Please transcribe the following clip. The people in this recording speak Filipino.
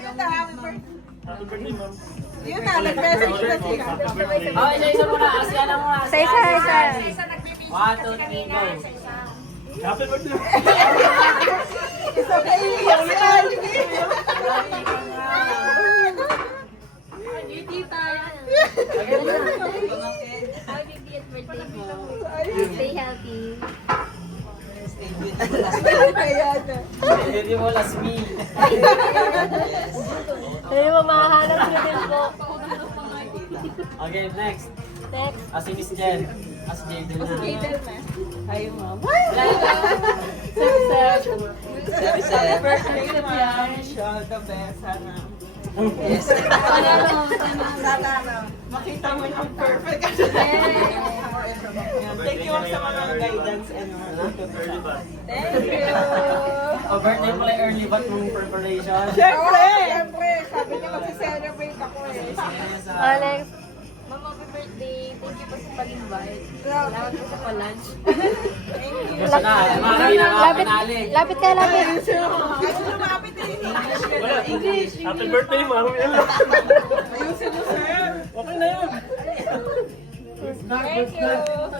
Ayun na, happy birthday. Happy birthday, ma'am. Yun na, nag-message na siya. Oh, isa muna. Asiya na muna. Isa. 1, 2, 3, go. Happy birthday. Isa ka iiyak si Alvin. Happy birthday mo. Stay healthy. Ayan na. Hindi mo last me. Hindi mo mahanap ko din po. Okay, next. Next. Si Miss Jen. Si Jadel na. Ayaw mo. Success. Happy birthday naman. All the best. Sana. Yes. Sana makita mo yung perfect. Thank you sa mga guidance and mga tutorial. Thank you. Birthday mo like early ba't mong preparation? Siyempre! Sabi niya mag-celebrate ako eh. Alex. Ma'am, happy birthday. Thank you po sa pag-invite. Salamat po sa pa-lunch. Gusto na. Hindi na makapanali. Lapit ka, lapit. Kasi lumapit eh. Wala. Happy birthday, ma'am. Yan lang. Ayusin mo, sir. Okay na yun. Thank you.